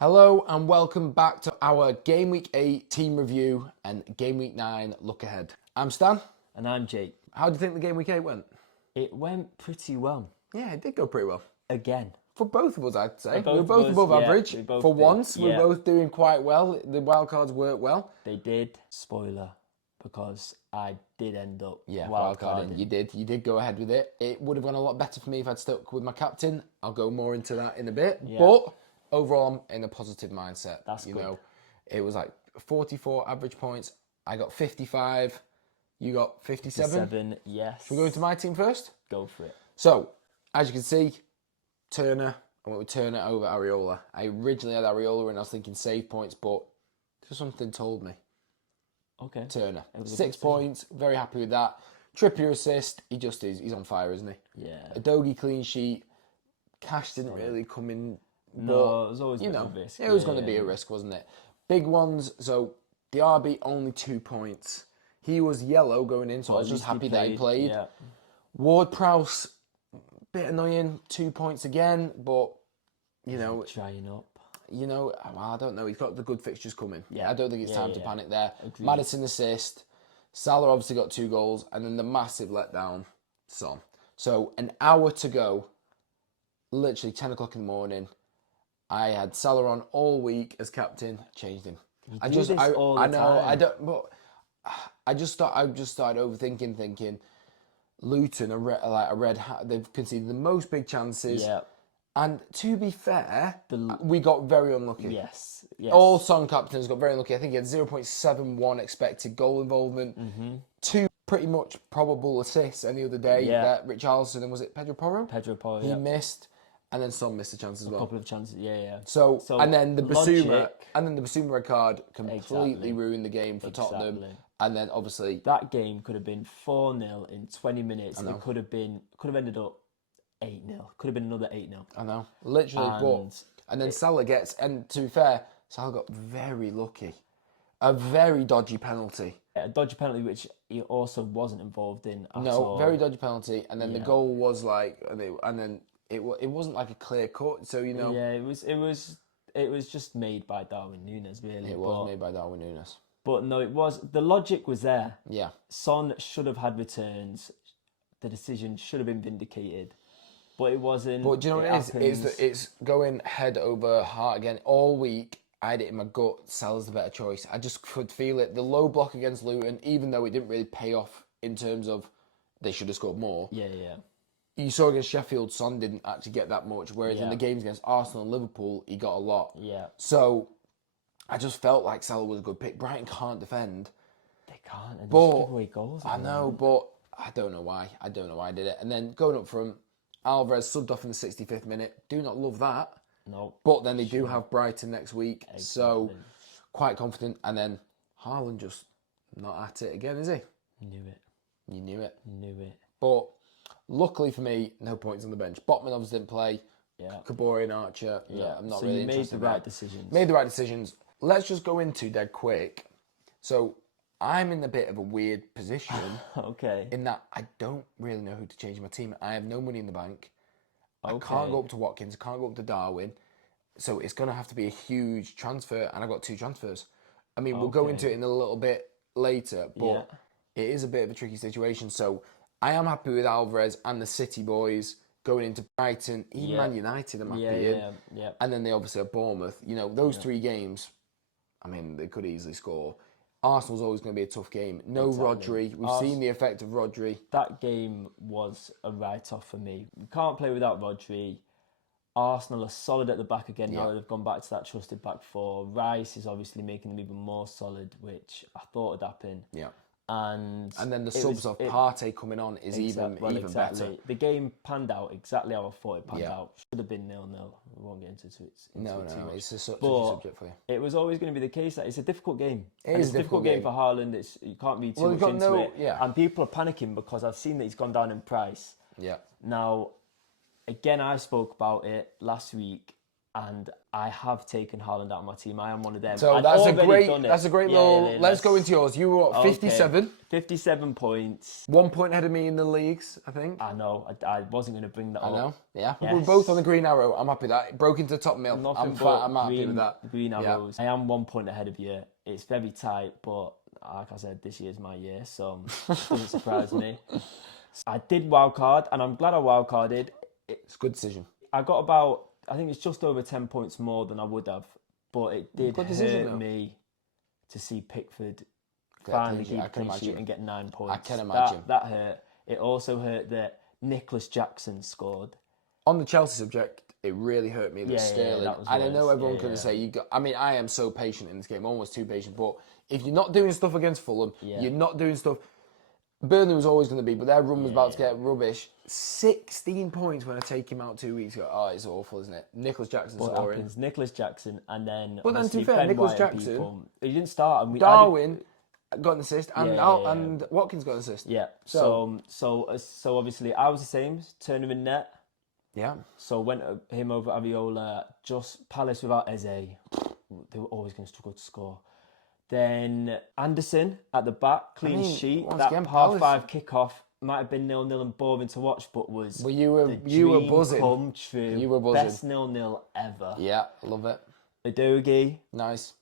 Hello and welcome back to our Game Week 8 team review and Game Week 9 look ahead. I'm Stan. And I'm Jake. How do you think the Game Week 8 went? It went pretty well. Yeah, it did go pretty well. Again. For both of us, I'd say. For We were both above average. For once, we're yeah. both doing quite well. The wildcards worked well. They did. Spoiler. Because I did end up wildcarding. You did go ahead with it. It would have gone a lot better for me if I'd stuck with my captain. I'll go more into that in a bit. Yeah. But overall, I'm in a positive mindset. That's good. Know, it was like 44 average points. I got 55. You got 57. 57, yes. Should we go into my team first? Go for it. So, as you can see, Turner. I went with Turner over Areola. I originally had Areola and I was thinking save points, but something told me. Okay. Turner. 6 points. Very happy with that. Trippier assist. He just is. He's on fire, isn't he? Yeah. A Dogie clean sheet. Cash didn't really come in. No, it was always a risk. It was going to be a risk, wasn't it? Big ones. So, the RB only 2 points. He was yellow going in, so I was just happy that he played. Yeah. Ward-Prowse, bit annoying. 2 points again, but, Trying up. I don't know. He's got the good fixtures coming. Yeah. I don't think it's time to panic there. Agreed. Maddison assist. Salah obviously got 2 goals. And then the massive letdown, Son. So an hour to go. Literally 10 o'clock in the morning. I had Salah on all week as captain. Changed him. I just started overthinking, thinking Luton they've conceded the most big chances. Yeah. And to be fair, we got very unlucky. Yes. All Son captains got very unlucky. I think he had 0.71 expected goal involvement. Mm-hmm. 2 pretty much probable assists any other day. Yeah. Richarlison and was it Pedro Porro? Pedro Porro, He missed. And then Son missed a chance as well. A couple of chances, yeah. So and then the Basuma red card completely ruined the game for Tottenham. And then obviously that game could have been 4-0 in 20 minutes. It could have ended up 8-0. Could have been another 8-0. I know. Literally. And then Salah gets, and to be fair, Salah got very lucky. A very dodgy penalty. A dodgy penalty which he also wasn't involved in at all. Very dodgy penalty. And then the goal was like, and then it wasn't like a clear cut. So, Yeah, it was just made by Darwin Núñez, really. It was made by Darwin Núñez. But no, the logic was there. Yeah. Son should have had returns. The decision should have been vindicated. But it wasn't. But do you know what it is? It's going head over heart again. All week, I had it in my gut. Salah's the better choice. I just could feel it. The low block against Luton, even though it didn't really pay off in terms of they should have scored more. Yeah. You saw against Sheffield, Son didn't actually get that much. Whereas in the games against Arsenal and Liverpool, he got a lot. Yeah. So I just felt like Salah was a good pick. Brighton can't defend. They can't. And just give away goals. I know, but I don't know why. I did it. And then going up from Alvarez subbed off in the 65th minute. Do not love that. No. But then they do have Brighton next week. Exactly. So quite confident. And then Haaland just not at it again, is he? Knew it. You knew it. Knew it. But luckily for me, no points on the bench. Botman obviously didn't play. Yeah. Kabori and Archer. Yeah. I'm not really interested. So you made the right decisions. Made the right decisions. Let's just go into dead quick. So I'm in a bit of a weird position. Okay. In that I don't really know who to change in my team. I have no money in the bank. I can't go up to Watkins. I can't go up to Darwin. So it's going to have to be a huge transfer. And I've got 2 transfers. I mean, we'll go into it in a little bit later. But it is a bit of a tricky situation. So I am happy with Alvarez and the City boys going into Brighton. Even Man United I'm happy in. Yeah. And then they obviously have Bournemouth. Those 3 games, I mean, they could easily score. Arsenal's always going to be a tough game. No Rodri. We've seen the effect of Rodri. That game was a write-off for me. We can't play without Rodri. Arsenal are solid at the back again now. They've gone back to that trusted back 4. Rice is obviously making them even more solid, which I thought would happen. Yeah. And then the subs of Partey coming on is even better. The game panned out exactly how I thought it panned out. Should have been 0-0. We won't get into it too much. It's a subject for you. It was always going to be the case that it's a difficult game. It's a difficult game for Haaland. You can't read too much into it. Yeah. And people are panicking because I've seen that he's gone down in price. Yeah. Now, again, I spoke about it last week. and I have taken Haaland out of my team. I am one of them. So that's a great little. Let's go into yours. You were what, 57? Okay. 57 points. 1 point ahead of me in the leagues, I think. I know. I wasn't going to bring that up. I know. Yeah. Yes. We're both on the green arrow. I'm happy with that. It broke into top mill. I'm happy with that. Green arrows. I am 1 point ahead of you. It's very tight, but like I said, this year's my year, so it doesn't surprise me. I did wildcard, and I'm glad I wildcarded. It's a good decision. I got about, I think it's just over 10 points more than I would have, but it did hurt me to see Pickford finally keep a clean sheet and get 9 points. I can imagine. That hurt. It also hurt that Nicholas Jackson scored. On the Chelsea subject, it really hurt me that Sterling. And I know everyone can say you got. I mean, I am so patient in this game, almost too patient. But if you're not doing stuff against Fulham, you're not doing stuff. Burnley was always going to be, but their run was about to get rubbish. 16 points when I take him out 2 weeks ago. Oh, it's awful, isn't it? Nicholas Jackson scoring. Nicholas Jackson, and then. But then, to be fair, Nicholas Jackson. He didn't start. And Darwin got an assist, and Watkins got an assist. Yeah. So obviously, I was the same. Turner in net. Yeah. So went him over Aviola. Just Palace without Eze. They were always going to struggle to score. Then Anderson at the back, clean sheet. That half-5 kickoff might have been 0-0 and boring to watch, but was you were buzzing. Come true. You were buzzing. Best 0-0 ever. Yeah, love it. Udogie. Nice.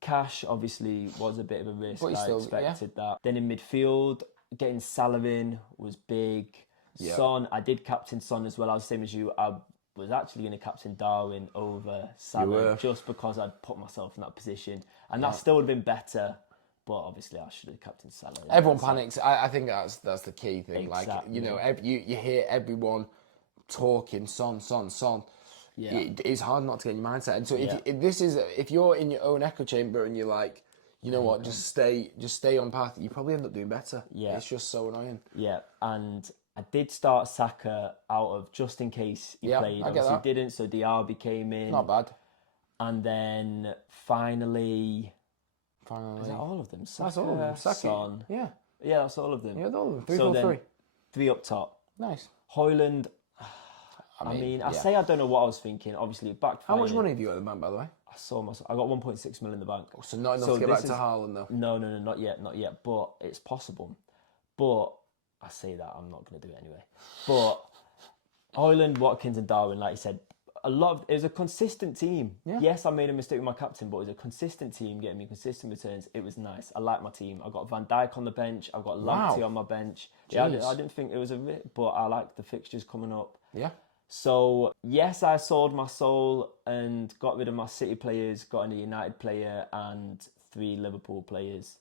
Cash obviously was a bit of a risk. I expected that. Then in midfield, getting Salah in was big. Yeah. Son, I did captain Son as well. I was the same as you. I was actually going to captain Darwin over Salah just because I'd put myself in that position. And that still would have been better. But obviously I should have captained Salah. Everyone panics. I think that's the key thing. Exactly. Like, you hear everyone talking Son. Yeah. It's hard not to get in your mindset. And so if you're in your own echo chamber and you're like, you know what, just stay on path, you probably end up doing better. Yeah. It's just so annoying. Yeah. And I did start Saka out of just in case he played. Obviously he didn't, so Diaby came in. Not bad. And then finally, is that all of them? That's all of them. Saka. Son. Yeah. Yeah, that's all of them. Yeah, all of them. 3-4-3. 3 up top. Nice. Højlund. I say I don't know what I was thinking. Obviously, it backfired. How much money have you got in the bank, by the way? I got 1.6 mil in the bank. So not enough to get back to Haaland, though? No, not yet. But it's possible. But I say that, I'm not going to do it anyway. But Højlund, Watkins and Darwin, like you said, it was a consistent team. Yeah. Yes, I made a mistake with my captain, but it was a consistent team getting me consistent returns. It was nice. I like my team. I got Van Dijk on the bench. I've got Lamptey on my bench. Yeah, I didn't think it was but I like the fixtures coming up. Yeah. So, yes, I sold my soul and got rid of my City players, got in a United player and 3 Liverpool players.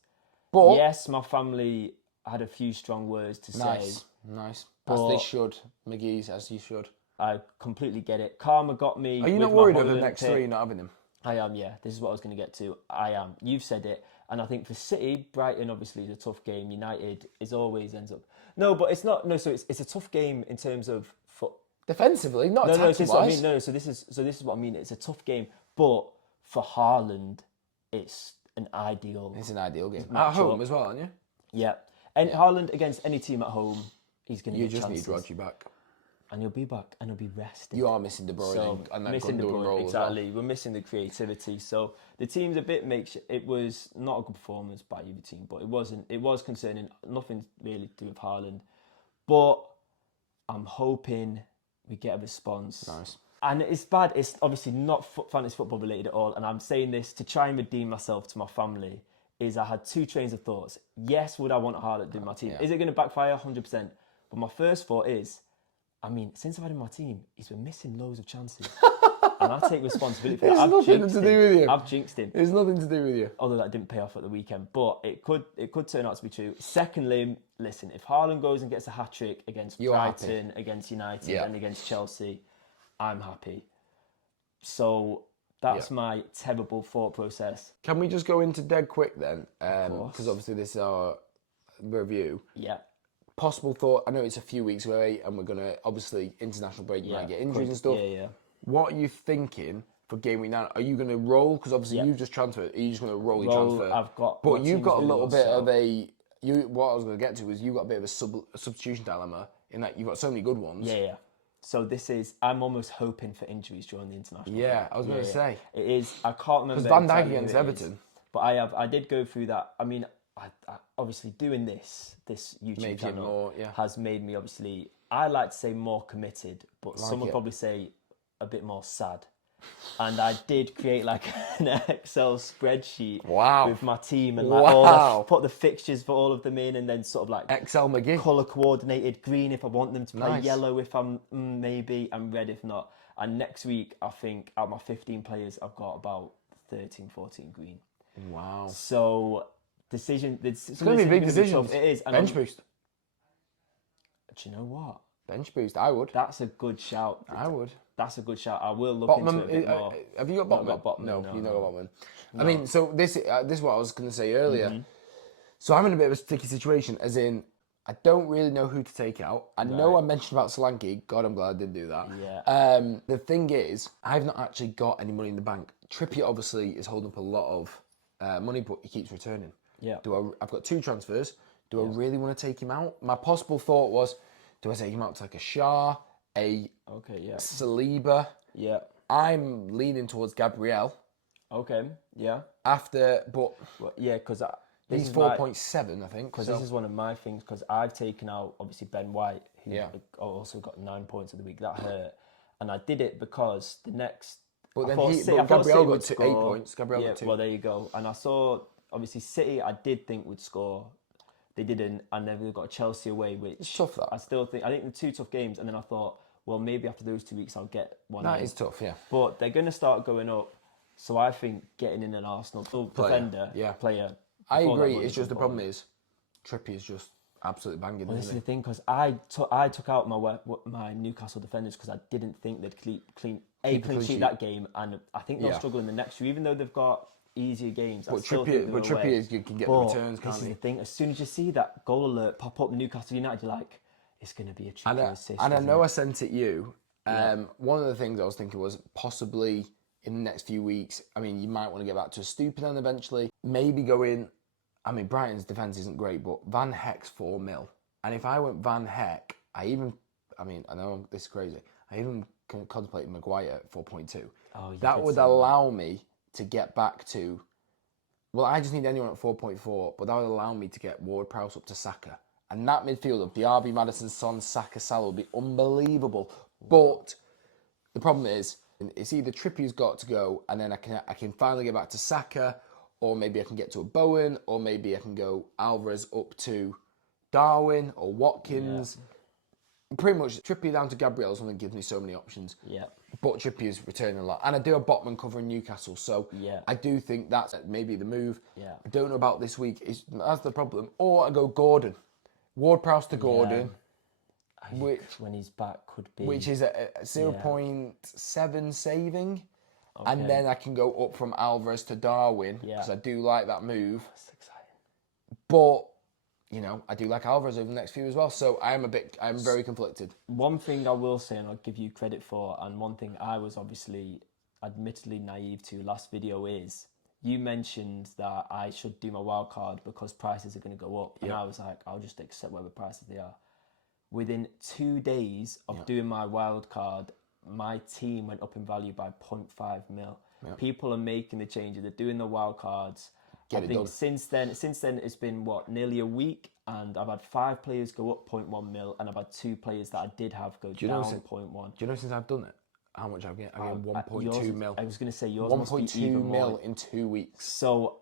But yes, my family had a few strong words to say. Nice. As they should. McGee's, as you should. I completely get it. Karma got me. Are you not worried over the next 3 not having him? I am, yeah. This is what I was going to get to. I am. You've said it. And I think for City, Brighton obviously is a tough game. United ends up... No, but it's not... No, so it's a tough game in terms of... Defensively, not tactic-wise. So this is what I mean. It's a tough game. But for Haaland, it's an ideal... It's an ideal game. At home as well, aren't you? Yeah. And Haaland against any team at home, he's going to get chances. You just need Rodri back. And he'll be back and he'll be rested. You are missing De Bruyne and that missing De Bruyne, role exactly. As well. We're missing the creativity. So the team's a bit makeshift. It was not a good performance by either team, but it was concerning. Nothing really to do with Haaland. But I'm hoping we get a response. Nice. And it's bad. It's obviously not fantasy football related at all. And I'm saying this to try and redeem myself to my family. Is I had 2 trains of thoughts. Yes, would I want Haaland in my team? Yeah. Is it going to backfire? 100%. But my first thought is, since I've had him in my team, he's been missing loads of chances. And I take responsibility for that. It's nothing to do with you. I've jinxed him. It's nothing to do with you. Although that didn't pay off at the weekend. But it could turn out to be true. Secondly, listen, if Haaland goes and gets a hat-trick against Brighton, against United and against Chelsea, I'm happy. So that's my terrible thought process. Can we just go into dead quick then? Because obviously this is our review. Yeah. Possible thought, I know it's a few weeks away and we're going to, obviously, international break, you might get injuries and stuff. Yeah. What are you thinking for game week 9? Are you going to roll? Because obviously you've just transferred. Are you just going to roll your transfer? But you've got a little bit of a... What I was going to get to was you've got a bit of a substitution dilemma in that you've got so many good ones. Yeah. So this is, I'm almost hoping for injuries during the international break. I was going to say. It is, I can't remember. Because Van Dijk exactly against who it Everton. is, but I did go through that. I mean, I obviously doing this YouTube channel has made me obviously, I like to say more committed, but some would probably say a bit more sad. And I did create like an Excel spreadsheet with my team and like put the fixtures for all of them in, and then sort of like Excel McGee. colour coordinated, green if I want them to play, yellow if I'm maybe, and red if not. And next week, I think out of my 15 players, I've got about 13, 14 green. Wow. So it's going to be big decisions. It is. Bench boost. Do you know what? Bench boost, I would. That's a good shout. I would. That's a good shout. I will look into it a bit more. Have you got Botman? No, you know Botman. No. I mean, so this is what I was going to say earlier. Mm-hmm. So I'm in a bit of a sticky situation, as in, I don't really know who to take out. I know I mentioned about Solanke. God, I'm glad I did do that. Yeah. The thing is, I've not actually got any money in the bank. Trippier obviously is holding up a lot of money, but he keeps returning. Yeah. I've got 2 transfers. Do I really want to take him out? My possible thought was, do I take him out to like a Shah, Saliba? Yeah. I'm leaning towards Gabriel. Okay. Yeah. Because he's 4.7, I think. Because this is one of my things. Because I've taken out obviously Ben White, who also got 9 points of the week. That hurt, and I did it because the next. But Gabriel got 8 points. Gabriel got 2. Well, there you go. And I saw obviously City. I did think would score. They didn't, and then we got Chelsea away, which it's tough. That I think they're 2 tough games, and then I thought, well, maybe after those 2 weeks I'll get one. That is tough, yeah. But they're going to start going up, so I think getting in an Arsenal player. I agree. It's just the problem is Trippier is just absolutely banging. Well, this is the thing, because I took out my Newcastle defenders because I didn't think they'd clean sheet that game, and I think they'll struggle in the next few, even though they've got easier games. But Trippier can get the returns, can't he? This is the thing. As soon as you see that goal alert pop up, Newcastle United, you're like, it's going to be a Trippier assist. And I know I sent it you. One of the things I was thinking was possibly in the next few weeks, I mean, you might want to get back to a Stupidon eventually. Maybe go in. I mean, Brighton's defence isn't great, but Van Heck's 4 mil. And if I went Van Heck, I know this is crazy, I even contemplated Maguire at 4.2. That would allow me to get back to, well, I just need anyone at 4.4, but that would allow me to get Ward-Prowse up to Saka. And that midfield of Diaby, Maddison, Son, Saka, Salah would be unbelievable. But the problem is, it's either Trippier's got to go, and then I can finally get back to Saka, or maybe I can get to a Bowen, or maybe I can go Alvarez up to Darwin or Watkins. Yeah. Pretty much Trippier down to Gabriel is something that gives me so many options. Yeah. But Trippier's returning a lot. And I do have Botman covering Newcastle, so I do think that's maybe the move. Yeah. I don't know about this week. That's the problem. Or I go Gordon. Ward-Prowse to Gordon. Which, when he's back, could be... Which is a 0.7 saving. Okay. And then I can go up from Alvarez to Darwin, because I do like that move. That's exciting. But, I do like Alvarez over the next few as well, so I'm very conflicted. One thing I will say, and I'll give you credit for, and one thing I was obviously admittedly naive to last video is, you mentioned that I should do my wild card because prices are going to go up. And I was like, I'll just accept whatever prices they are. Within 2 days of doing my wild card, my team went up in value by 0.5 mil. Yeah. People are making the changes. They're doing the wild cards. I think since then it's been nearly a week, and I've had 5 players go up 0.1 mil, and I've had 2 players that I did have go down 0.1. Do you know since I've done it, how much I've get? I get 1.2 mil. I was going to say yours must be even 1.2 mil more. in 2 weeks. So,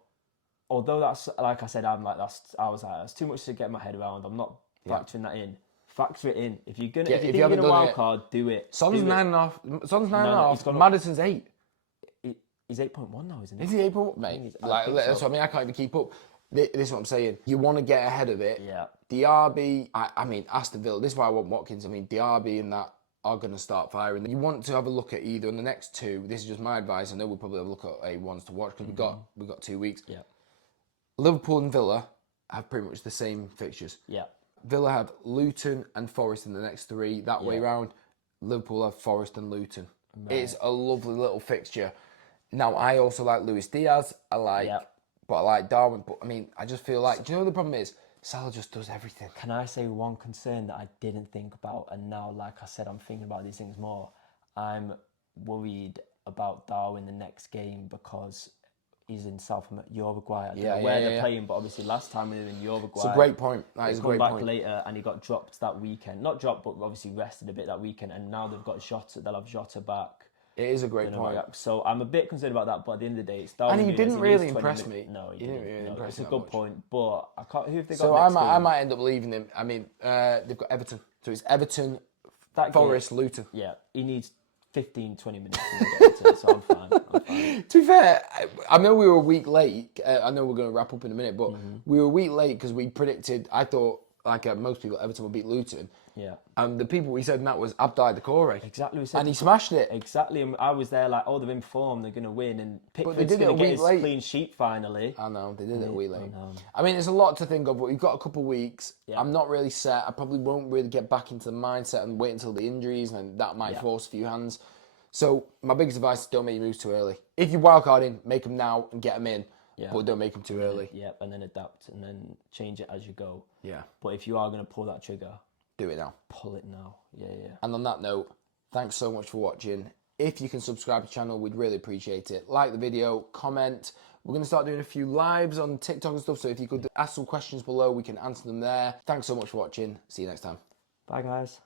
although that's, like I said, that's too much to get my head around. I'm not factoring that in. Factor it in. If you're gonna, if you get a wild card, do it. Son's 9.5. Son's 9.5. Maddison's 8. He's 8.1 now, isn't he? Is he 8.1, mate? That's what I mean. I can't even keep up. This is what I'm saying. You want to get ahead of it. Yeah. Diaby, I mean, Aston Villa. This is why I want Watkins. I mean, Diaby and that are going to start firing. You want to have a look at either in the next 2. This is just my advice. I know we'll probably have a look at ones to watch because we've got 2 weeks. Yeah. Liverpool and Villa have pretty much the same fixtures. Yeah. Villa have Luton and Forest in the next 3. That way round, Liverpool have Forest and Luton. Right. It's a lovely little fixture. Now, I also like Luis Diaz. But I like Darwin. But I mean, I just feel like, do you know what the problem is? Salah just does everything. Can I say one concern that I didn't think about, and now, like I said, I'm thinking about these things more. I'm worried about Darwin the next game because he's in Uruguay. I don't know where they're playing, but obviously last time we were in Uruguay. It's a great point. That is a great point. Come back later, and he got dropped that weekend. Not dropped, but obviously rested a bit that weekend. And now they've got Jota. They'll have Jota back. It is a great point. So I'm a bit concerned about that, but at the end of the day, it's Darwin. And he didn't really impress me. No, he didn't really impress me. It's a good point, but I can't. Who have they got? So next I might end up leaving him. I mean, they've got Everton. So it's Everton, Forest, Luton. Yeah, he needs 15-20 minutes to get to it, so I'm fine. To be fair, I know we were a week late. I know we're going to wrap up in a minute, but we were a week late because we predicted, I thought, like most people, Everton would beat Luton. Yeah. And the people we said that was Abdai Decore. Exactly. We said and he smashed it. Exactly. And I was there like, they're in form, they're going to win. And Pickford's going to get his clean sheet finally. I know, they did it a week late. I mean, there's a lot to think of, but we've got a couple of weeks. Yeah. I'm not really set. I probably won't really get back into the mindset and wait until the injuries, and that might force a few hands. So my biggest advice is don't make your moves too early. If you wildcard in, make them now and get them in. Yeah. But don't make them too early. Yeah, and then adapt and then change it as you go. Yeah. But if you are going to pull that trigger, do it now. Pull it now. Yeah. And on that note, thanks so much for watching. If you can subscribe to the channel, we'd really appreciate it. Like the video, comment. We're going to start doing a few lives on TikTok and stuff, so if you could ask some questions below, we can answer them there. Thanks so much for watching. See you next time. Bye, guys.